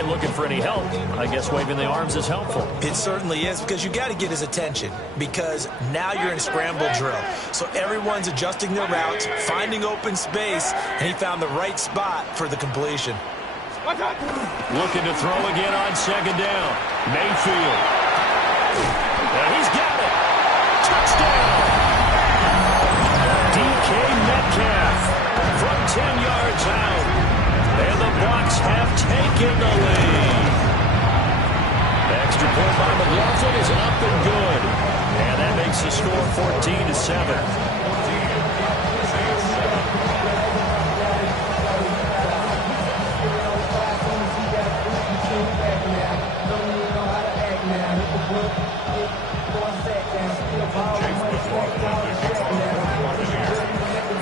and looking for any help. I guess waving the arms is helpful. It certainly is, because you got to get his attention, because now you're in scramble drill. So everyone's adjusting their routes, finding open space, and he found the right spot for the completion. Looking to throw again on second down. Mayfield. And he's got it. Touchdown. DK Metcalf from 10 yards out. And the Bucs have taken the lead. Extra point by McLaughlin is up and good. And that makes the score 14-7.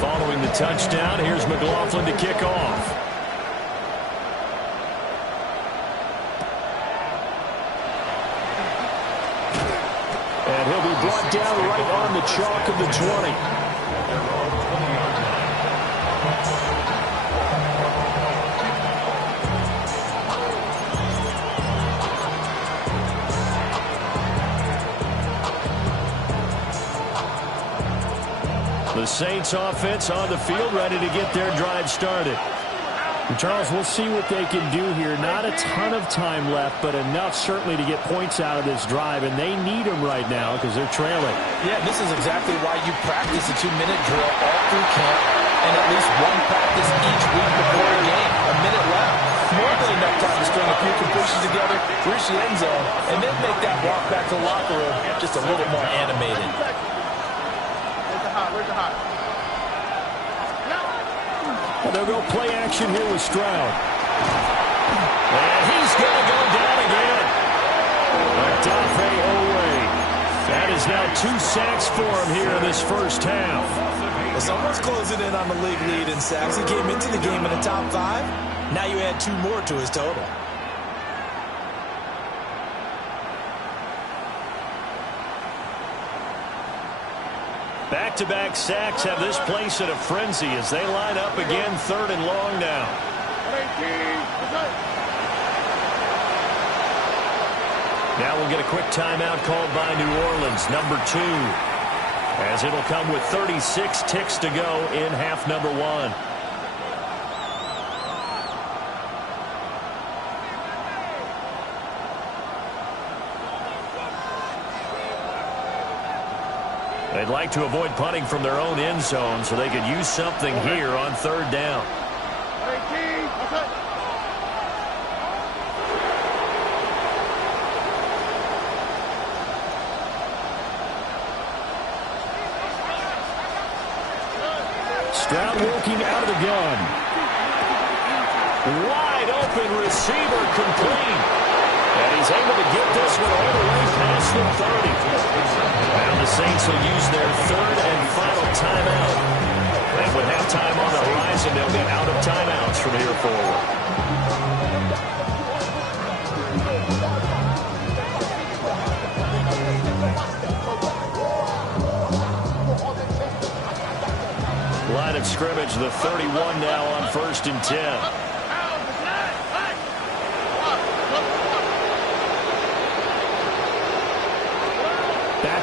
Following the touchdown, here's McLaughlin to kick off. And he'll be brought down right on the chalk of the 20. The Saints offense on the field, ready to get their drive started. And Charles, we'll see what they can do here. Not a ton of time left, but enough certainly to get points out of this drive, and they need them right now because they're trailing. Yeah, this is exactly why you practice a 2-minute drill all through camp and at least one practice each week before a game. A minute left. More than enough time to string a few completions together, reach the end zone, and then make that walk back to the locker room just a little more animated. Well, they'll go play action here with Stroud. And he's going to go down again. Odafe Oweh. That is now 2 sacks for him here in this first half. Well, someone's closing in on the league lead in sacks. He came into the game in the top 5. Now you add 2 more to his total. Back-to-back sacks have this place in a frenzy as they line up again, 3rd and long now. Now we'll get a quick timeout called by New Orleans, number 2, as it'll come with 36 ticks to go in half number 1. They'd like to avoid punting from their own end zone so they could use something here on 3rd down. Stroud working out of the gun. Wide open receiver complete. And he's able to get this one all the way past the 30. Now the Saints will use their 3rd and final timeout. And with halftime on the horizon, they'll be out of timeouts from here forward. Line of scrimmage, the 31 now on 1st and 10.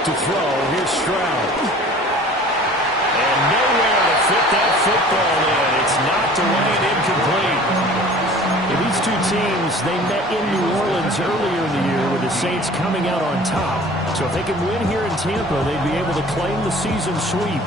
To throw, here's Stroud. And nowhere to fit that football in. It's knocked away and incomplete. Yeah, these 2 teams, they met in New Orleans earlier in the year with the Saints coming out on top. So if they can win here in Tampa, they'd be able to claim the season sweep.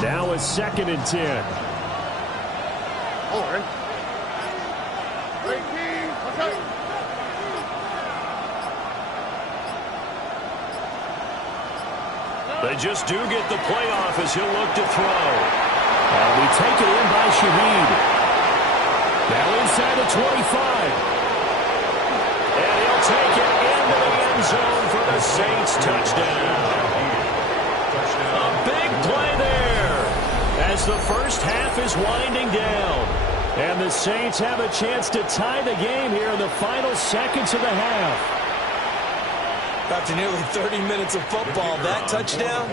Now it's 2nd and 10. They just do get the playoff as he'll look to throw. And we take it in by Shaheed. Now inside the 25. And he'll take it into the end zone for the Saints touchdown. A big play there as the first half is winding down. And the Saints have a chance to tie the game here in the final seconds of the half. After nearly 30 minutes of football, that touchdown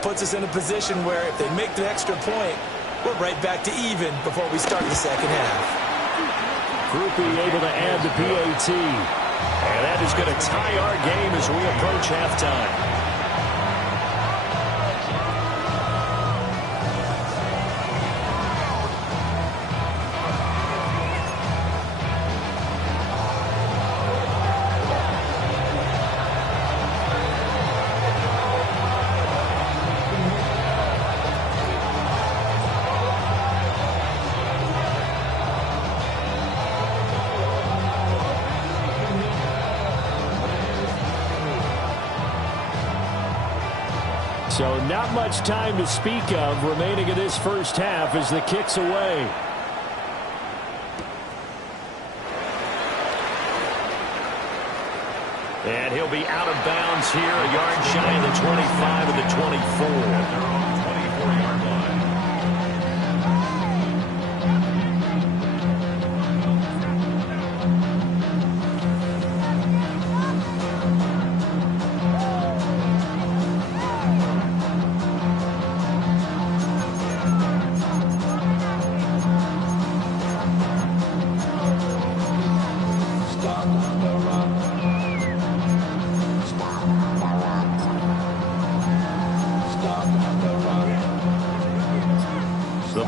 puts us in a position where if they make the extra point, we're right back to even before we start the second half. Grupe able to add the PAT. And that is going to tie our game as we approach halftime. So not much time to speak of remaining in this first half as the kick's away. And he'll be out of bounds here, a yard shy of the 25 and the 24.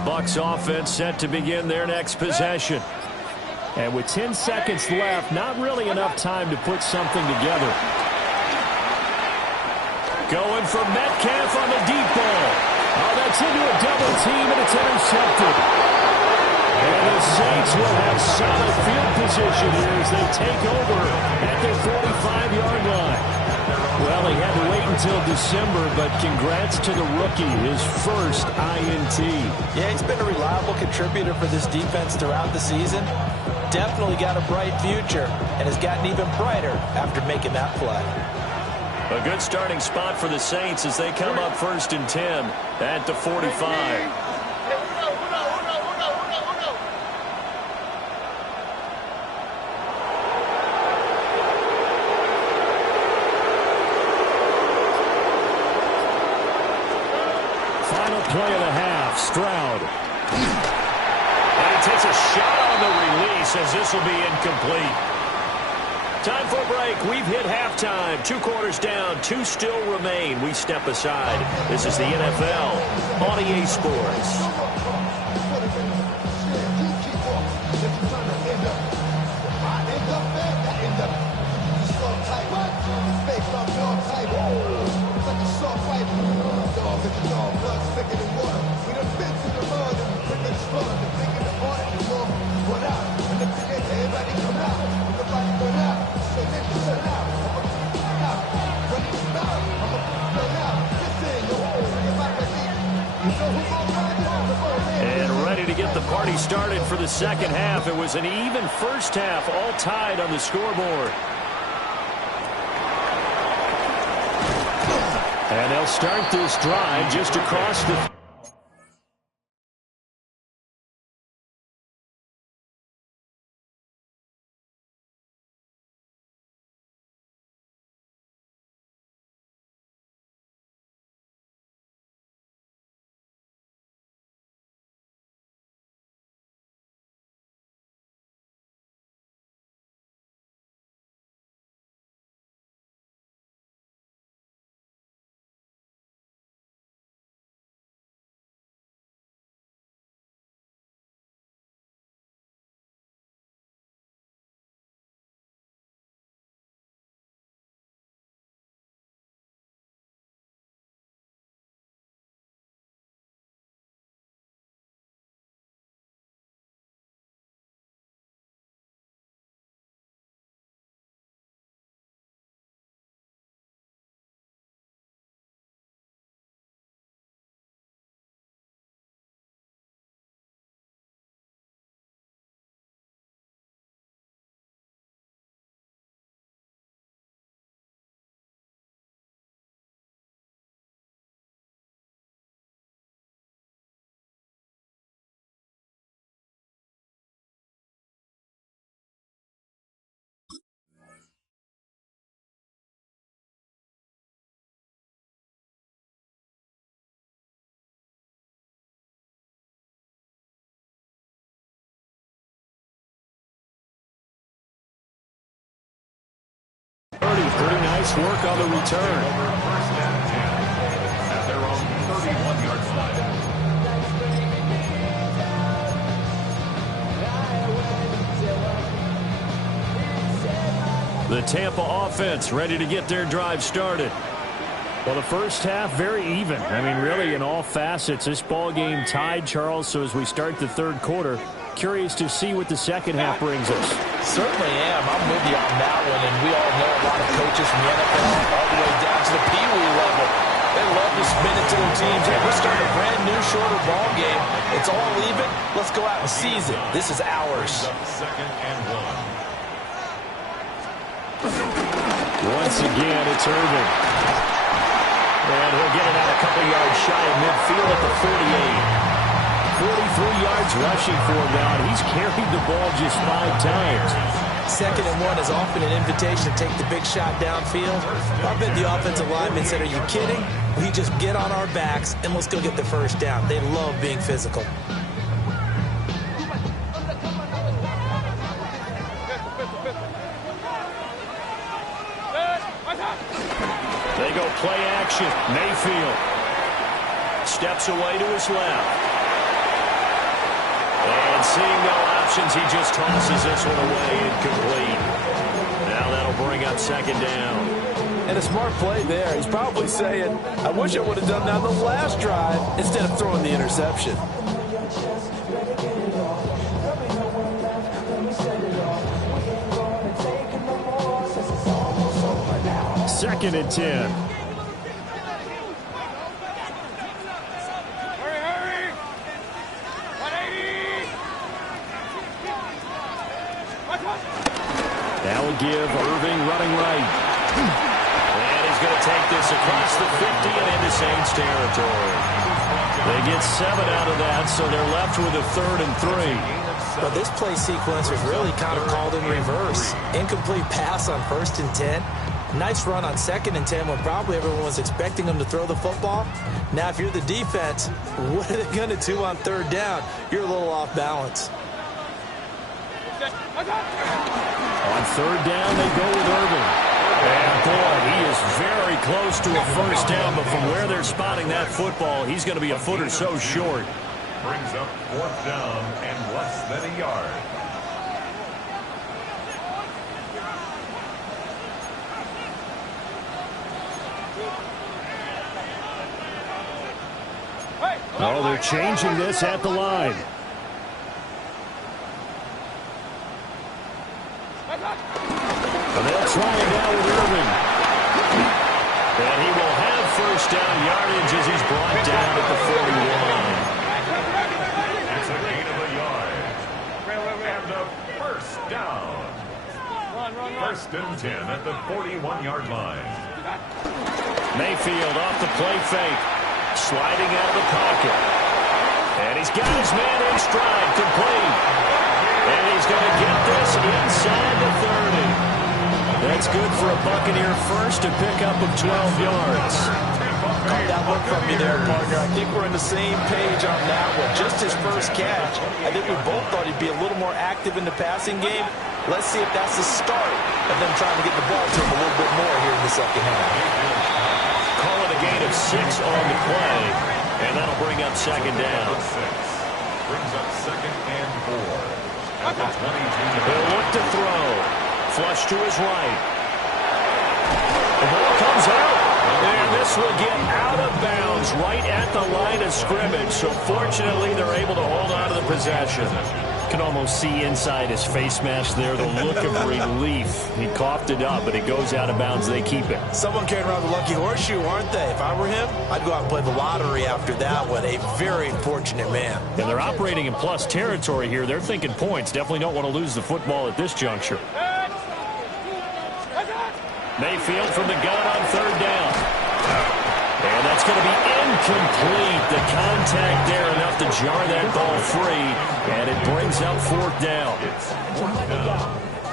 Bucs offense set to begin their next possession. And with 10 seconds left, not really enough time to put something together. Going for Metcalf on the deep ball. Oh, that's into a double team, and it's intercepted. And the Saints will have solid field position here as they take over at their 45-yard line. Well, he had to wait until December, but congrats to the rookie, his first INT. Yeah, he's been a reliable contributor for this defense throughout the season. Definitely got a bright future and has gotten even brighter after making that play. A good starting spot for the Saints as they come up 1st and 10 at the 45. Play of the half, Stroud. And he takes a shot on the release as this will be incomplete. Time for a break. We've hit halftime. 2 quarters down, 2 still remain. We step aside. This is the NFL on EA Sports. And ready to get the party started for the second half. It was an even first half, all tied on the scoreboard. And they'll start this drive just across the Pretty nice work on the return. At their own 31-yard line. The Tampa offense ready to get their drive started. Well, the first half, very even. I mean, really, in all facets, this ball game tied, Charles. So as we start the third quarter, curious to see what the second half brings us. Certainly am. I'm with you on that one. And we all know a lot of coaches from the NFL all the way down to the Pee Wee level. They love to spin it to their teams. Hey, we're starting a brand new, shorter ball game. It's all even. Let's go out and seize it. This is ours. Second and 1. Once again, it's Irvin. And he'll get it out a couple yards shy of midfield at the 48. 43 yards rushing for him now, and he's carried the ball just 5 times. Second and 1 is often an invitation to take the big shot downfield. I bet the offensive lineman said, are you kidding? We just get on our backs and let's go get the first down. They love being physical. They go play action. Mayfield steps away to his left. And seeing no options, he just tosses this one away, incomplete. Now that'll bring up second down. And a smart play there. He's probably saying, I wish I would have done that on the last drive instead of throwing the interception. Second and 10. That will give Irving running right. And he's going to take this across the 50 and into Saints territory. They get 7 out of that, so they're left with a 3rd and 3. But this play sequence was really kind of called in reverse. Incomplete pass on 1st and 10. Nice run on 2nd and 10 when probably everyone was expecting them to throw the football. Now, if you're the defense, what are they going to do on 3rd down? You're a little off balance. On 3rd down, they go with Irving. And, boy, he is very close to a first down, but from where they're spotting that football, he's going to be a foot or so short. Brings up 4th down and less than a yard. Oh, they're changing this at the line. And they'll try it now with Irving. And he will have first down yardage as he's brought down at the 41. It's a gain of a yard. And a first down. 1st and 10 at the 41-yard line. Mayfield off the play fake. Sliding out of the pocket. And he's got his man in stride, complete. And he's going to get this inside the 30. That's good for a Buccaneer first, a pickup of 12 yards. Caught that look from me there, partner. I think we're on the same page on that one. Just his first catch. I think we both thought he'd be a little more active in the passing game. Let's see if that's the start of them trying to get the ball to him a little bit more here in the second half. Call it a gain of 6 on the play, and that'll bring up second down. Brings up 2nd and 4 at the 22. He'll look to throw. Flush to his right. The ball comes out, and this will get out of bounds right at the line of scrimmage. So fortunately, they're able to hold on to the possession. Can almost see inside his face mask there the look of relief. He coughed it up, but it goes out of bounds. They keep it. Someone carrying around the lucky horseshoe, aren't they? If I were him, I'd go out and play the lottery after that one. A very fortunate man. And they're operating in plus territory here. They're thinking points. Definitely don't want to lose the football at this juncture. Mayfield from the gun on 3rd down. And that's going to be incomplete. The contact there enough to jar that ball free. And it brings up 4th down.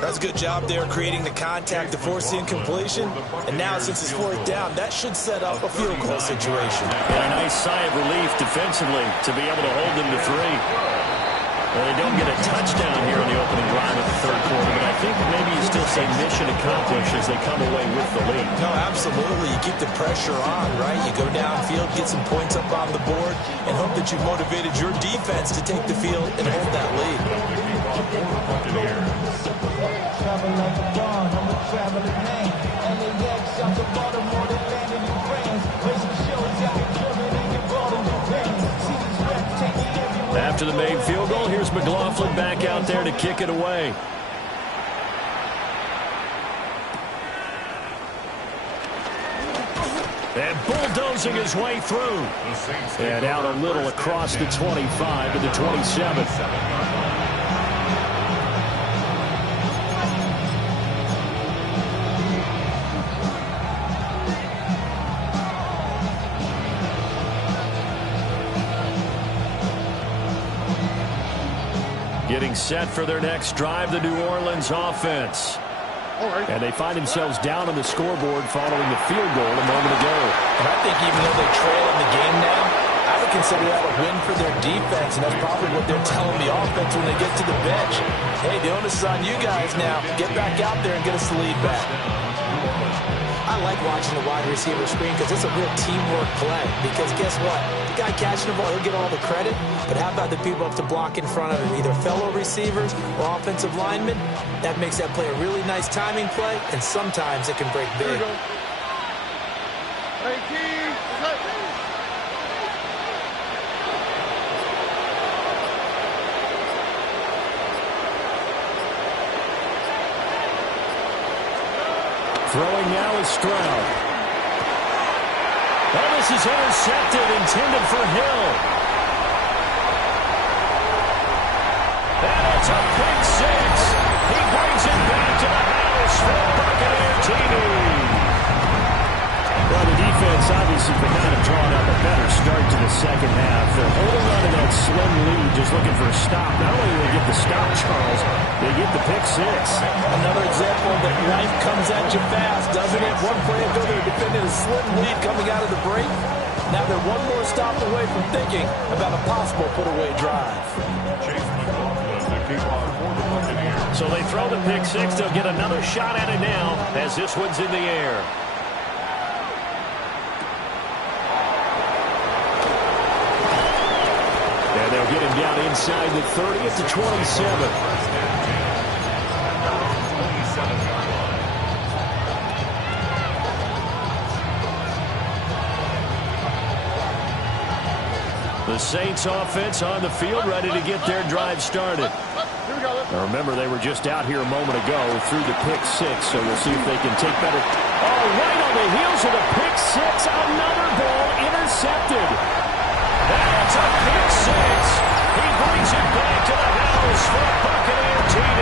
That's a good job there creating the contact to force the incompletion. And now since it's 4th down, that should set up a field goal situation. And a nice sigh of relief defensively to be able to hold them to 3. Well, they don't get a touchdown here on the opening drive of the third quarter, but I think maybe you still say mission accomplished as they come away with the lead. No, absolutely. You keep the pressure on, right? You go downfield, get some points up on the board, and hope that you've motivated your defense to take the field and hold that lead. After the made field goal, here's McLaughlin back out there to kick it away. And bulldozing his way through. And out a little across the 25 to the 27. Getting set for their next drive, the New Orleans offense. And they find themselves down on the scoreboard following the field goal a moment ago. And I think even though they trail in the game now, I would consider that a win for their defense, and that's probably what they're telling the offense when they get to the bench. Hey, the onus is on you guys now. Get back out there and get us the lead back. I like watching the wide receiver screen because it's a real teamwork play. Because guess what? The guy catching the ball, he'll get all the credit. But how about the people up to block in front of him, either fellow receivers or offensive linemen? That makes that play a really nice timing play, and sometimes it can break big. Throwing now is Stroud. Oh, this is intercepted, intended for Hill. And it's a pick six. He brings it back to the house for Buccaneer TV. Well, the defense obviously could not have drawn up a better start to the second half. They're holding on to that slim lead, just looking for a stop. Not only do they get the stop, Charles, they get the pick six. Another example that life comes at you fast, doesn't it? One play ago, they were defending a slim lead coming out of the break. Now they're one more stop away from thinking about a possible put-away drive. So they throw the pick six. They'll get another shot at it now as this one's in the air. And they'll get him down inside the 30 at the 27. The Saints offense on the field, ready to get their drive started. Now remember, they were just out here a moment ago through the pick six, so we'll see if they can take better. Oh, right on the heels of the pick six, another ball intercepted. That's a pick six. He brings it back to the house for Buccaneer TD.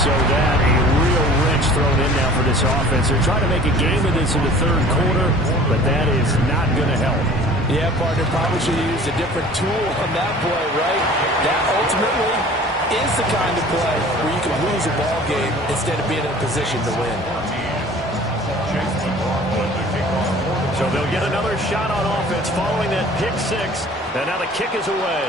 So that a real wrench thrown in now for this offense. They're trying to make a game of this in the third quarter, but that is not going to help. Yeah, partner, probably should have used a different tool on that play, right? That ultimately is the kind of play where you can lose a ball game instead of being in a position to win. So they'll get another shot on offense following that pick six. And now the kick is away.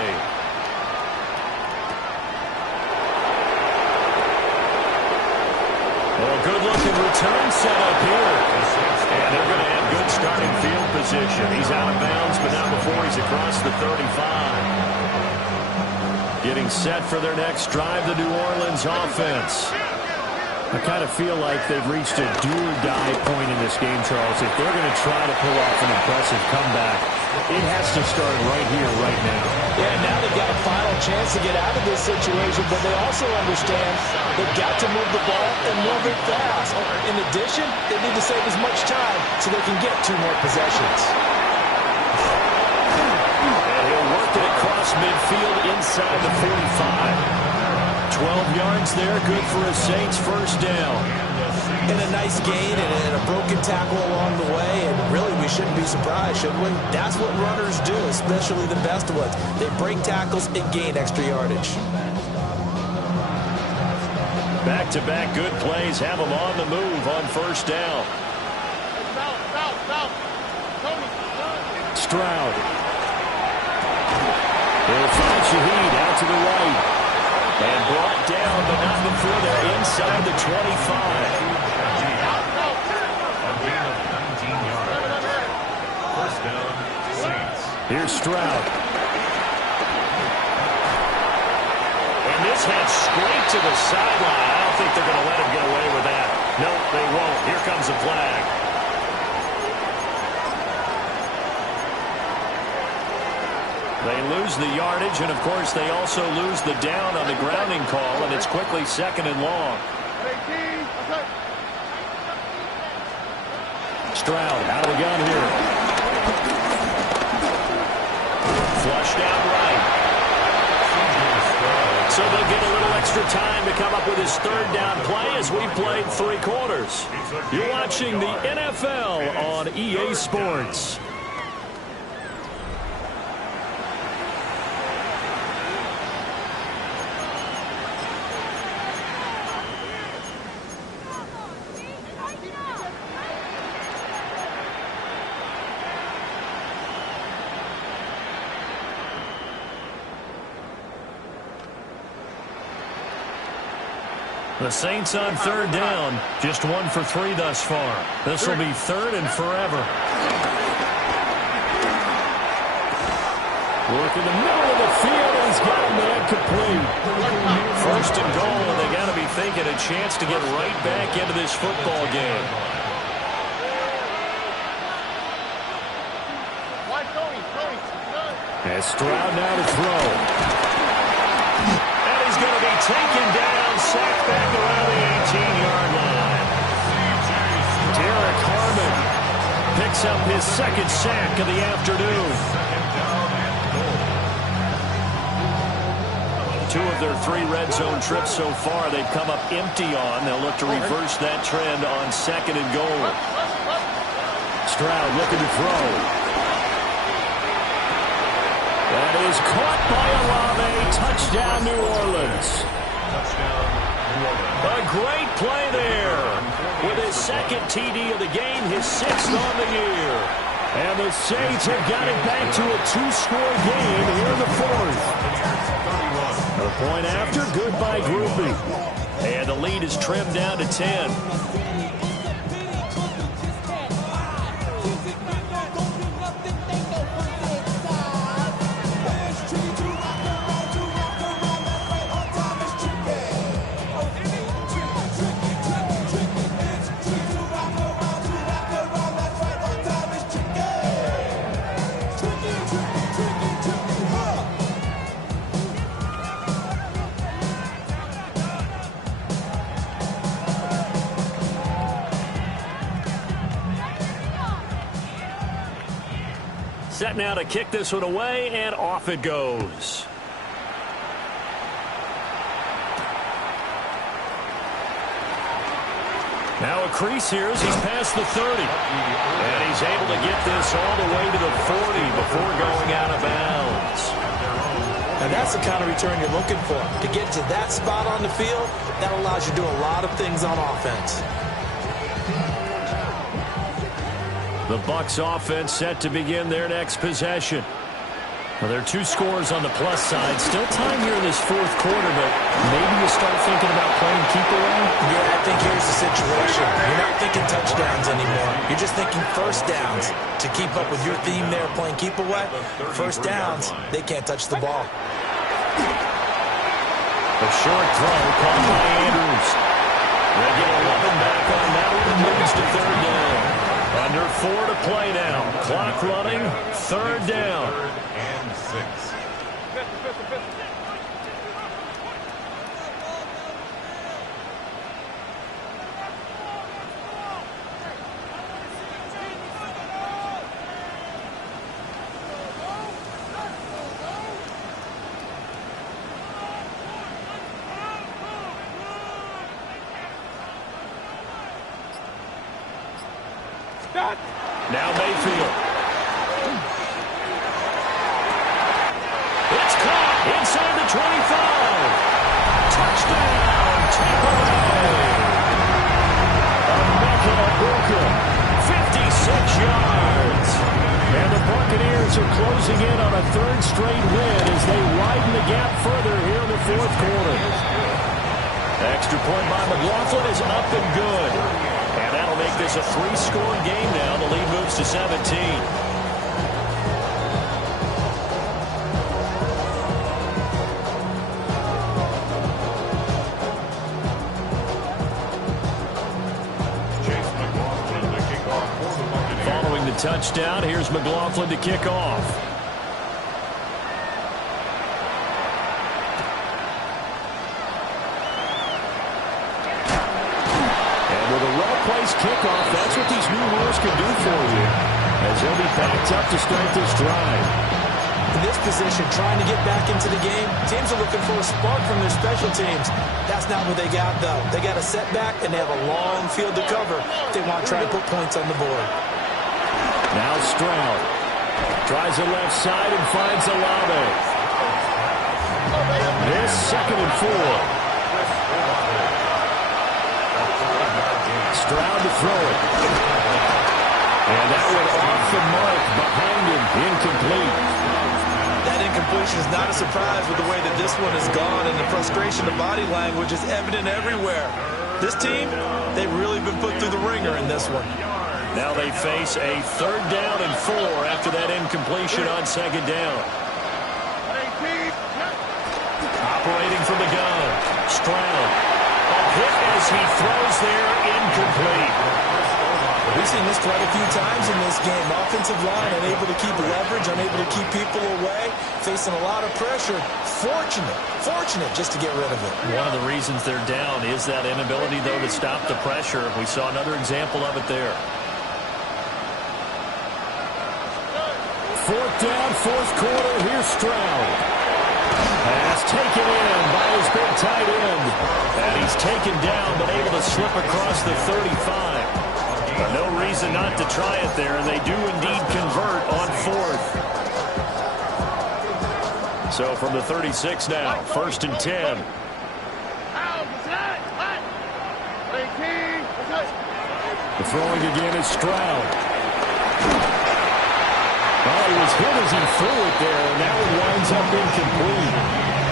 Well, good-looking return set up here. And they're going to have good starting field position. He's out of bounds, but not before he's across the 35. Getting set for their next drive, the New Orleans offense. I kind of feel like they've reached a do-or-die point in this game, Charles. If they're going to try to pull off an impressive comeback, it has to start right here, right now. Yeah, now they've got a final chance to get out of this situation, but they also understand they've got to move the ball and move it fast. In addition, they need to save as much time so they can get 2 more possessions. And he'll work it across midfield inside the 45. 12 yards there, good for a Saints first down. And a nice gain and a broken tackle along the way, and really we shouldn't be surprised, should we? That's what runners do, especially the best ones. They break tackles and gain extra yardage. Back-to-back good plays have them on the move on first down. Stroud. They'll find Shaheed out to the right. And brought down, but not before they're inside the 25. First down, Saints. Here's Stroud. And this head straight to the sideline. I don't think they're going to let him get away with that. No, they won't. Here comes a flag. They lose the yardage, and, of course, they also lose the down on the grounding call, and it's quickly 2nd and long. Stroud out of the gun here. Flushed out right. So they'll get a little extra time to come up with his 3rd down play as we played 3 quarters. You're watching the NFL on EA Sports. The Saints on 3rd down, just 1 for 3 thus far. This will be 3rd and forever. Work in the middle of the field, and he's got a man complete. 1st and goal, and they got to be thinking a chance to get right back into this football game. As Stroud now to throw. And he's going to be taken down, sacked back around the 18-yard line. Derek Harmon Picks up his 2nd sack of the afternoon. 2 of their 3 red zone trips so far they've come up empty on. They'll look to reverse that trend on 2nd and goal. Stroud looking to throw. That is caught by Olave. Touchdown, New Orleans. Touchdown, New Orleans. A great play there. With his 2nd TD of the game, his 6th on the year. And the Saints have got it back to a 2-score game here in the 4th. A point after, goodbye grouping. And the lead is trimmed down to 10. Set now to kick this one away, and off it goes. Now a crease here as he's past the 30. And he's able to get this all the way to the 40 before going out of bounds. And that's the kind of return you're looking for. To get to that spot on the field, that allows you to do a lot of things on offense. The Bucs offense set to begin their next possession. Well, there are 2 scores on the plus side. Still time here in this 4th quarter, but maybe you start thinking about playing keep away? Yeah, I think here's the situation. You're not thinking touchdowns anymore. You're just thinking 1st downs. To keep up with your theme there, playing keep away, 1st downs, they can't touch the ball. A short throw caught by Andrews. They get 11 back on that one. Moves to 3rd down. Under 4 to play now. Clock running. 3rd down. 3rd and 6. Now Mayfield. It's caught inside the 25. Touchdown, Tampa Bay. Emeka Egbuka, 56 yards. And the Buccaneers are closing in on a 3rd straight win as they gap further here in the fourth quarter. Extra point by McLaughlin is up and good. And that'll make this a 3-score game now. The lead moves to 17. Following the touchdown, here's McLaughlin to kick off. Kickoff, that's what these new rules can do for you, as they'll be backed up to start this drive. In this position, trying to get back into the game, teams are looking for a spark from their special teams. That's not what they got, though. They got a setback, and they have a long field to cover if they want to try and put points on the board. Now Stroud tries the left side and finds Olave. This 2nd and 4. Stroud to throw it. And that went off the mark behind him. Incomplete. That incompletion is not a surprise with the way that this one has gone, and the frustration of body language is evident everywhere. This team, they've really been put through the ringer in this one. Now they face a 3rd down and 4 after that incompletion on 2nd down. Operating from the gun. Stroud. A hit as he throws there, incomplete. We've seen this quite a few times in this game. Offensive line unable to keep leverage, unable to keep people away, facing a lot of pressure. Fortunate just to get rid of it. One of the reasons they're down is that inability, though, to stop the pressure. We saw another example of it there. 4th down, 4th quarter. Here's Stroud. Pass taken in by his big tight end. And he's taken down, but able to slip across the 35. No reason not to try it there, and they do indeed convert on 4th. So from the 36 now, 1st and 10. The throwing again is Stroud. Oh, he was hit as he threw it there, and that one winds up incomplete.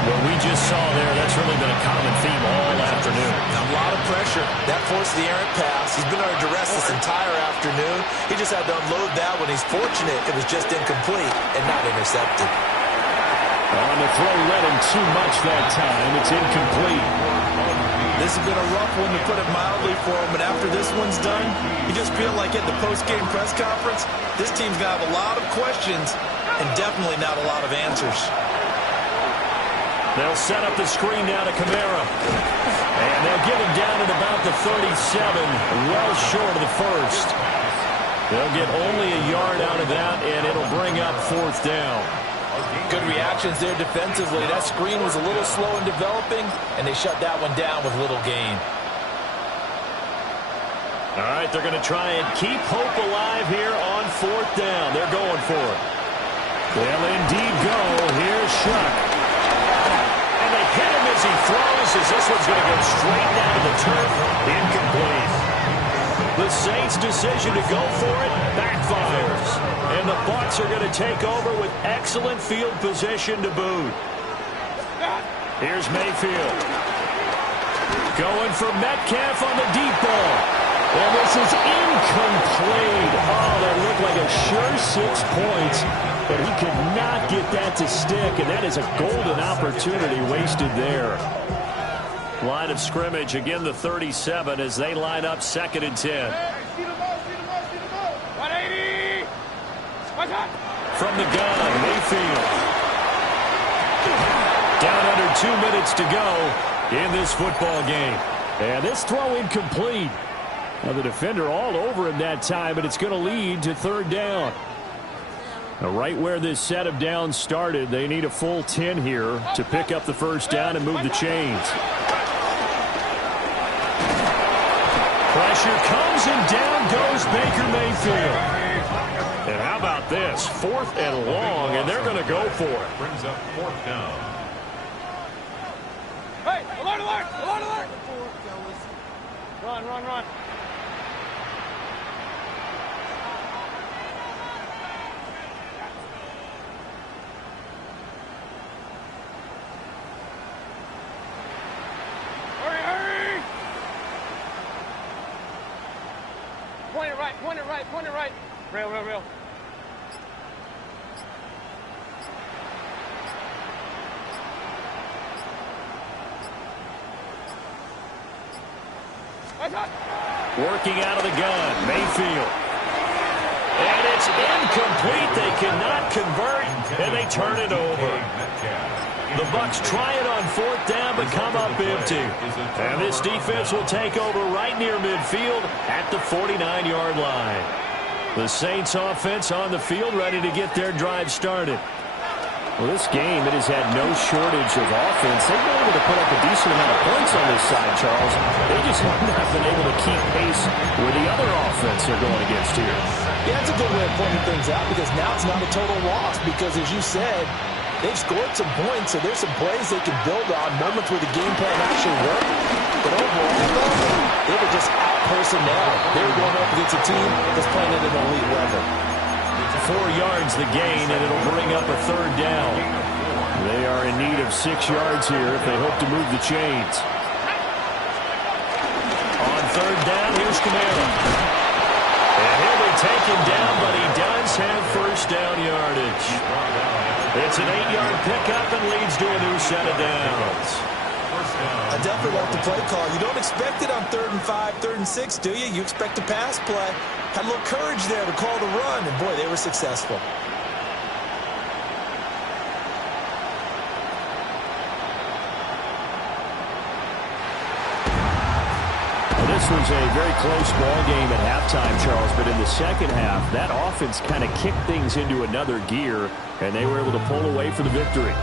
What we just saw there, that's really been a common theme all afternoon. A lot of pressure. That forced the errant pass. He's been under duress this entire afternoon. He just had to unload that one. He's fortunate it was just incomplete and not intercepted. On the throw, read him too much that time. It's incomplete. This has been a rough one, to put it mildly, for him. And after this one's done, you just feel like at the post-game press conference, this team's going to have a lot of questions and definitely not a lot of answers. They'll set up the screen now to Kamara. And they'll get him down at about the 37, well short of the 1st. They'll get only a yard out of that, and it'll bring up 4th down. Good reactions there defensively. That screen was a little slow in developing, and they shut that one down with little gain. All right, they're going to try and keep hope alive here on 4th down. They're going for it. They'll indeed go. Here's Shuck. And they hit him as he throws, as this one's going to go straight down to the turf. Incomplete. The Saints' decision to go for it backfires. And the Bucs are going to take over with excellent field position to boot. Here's Mayfield. Going for Metcalf on the deep ball. And this is incomplete. Oh, that looked like a sure 6 points. But he could not get that to stick. And that is a golden opportunity wasted there. Line of scrimmage, again the 37 as they line up 2nd and 10. From the gun, Mayfield. Down under 2 minutes to go in this football game. And this throw incomplete. Now the defender all over him that time, but it's going to lead to 3rd down. Now right where this set of downs started, they need a full 10 here to pick up the 1st down and move the chains. Pressure comes, and down goes Baker Mayfield. And how about this? 4th and long, and they're going to go for it. Brings up 4th down. Hey, alert, alert, alert, alert. Run, run, run. Point it right, point it right, point it right. Rail, rail, rail. Working out of the gun, Mayfield. And it's incomplete. They cannot convert, and they turn it over. The Bucs try it on fourth down, but come up empty. And this defense will take over right near midfield at the 49-yard line. The Saints offense on the field, ready to get their drive started. Well, this game, it has had no shortage of offense. They've been able to put up a decent amount of points on this side, Charles. They just have not been able to keep pace with the other offense they're going against here. Yeah, that's a good way of pointing things out because now it's not a total loss because, as you said, they've scored some points, so there's some plays they can build on, moments where the game plan actually worked. But overall, they were just out-personnel. They were going up against a team that's playing at an elite level. 4 yards the gain, and it'll bring up a third down. They are in need of 6 yards here if they hope to move the chains. On third down, here's Kamara. And he'll be taken down, but he does have first down yardage. It's an 8-yard pickup and leads to a new set of downs. I definitely like the play call. You don't expect it on 3rd and 5, 3rd and 6, do you? You expect a pass play. Had a little courage there to call the run, and boy, they were successful. This was a very close ball game at halftime, Charles, but in the second half, that offense kind of kicked things into another gear, and they were able to pull away for the victory.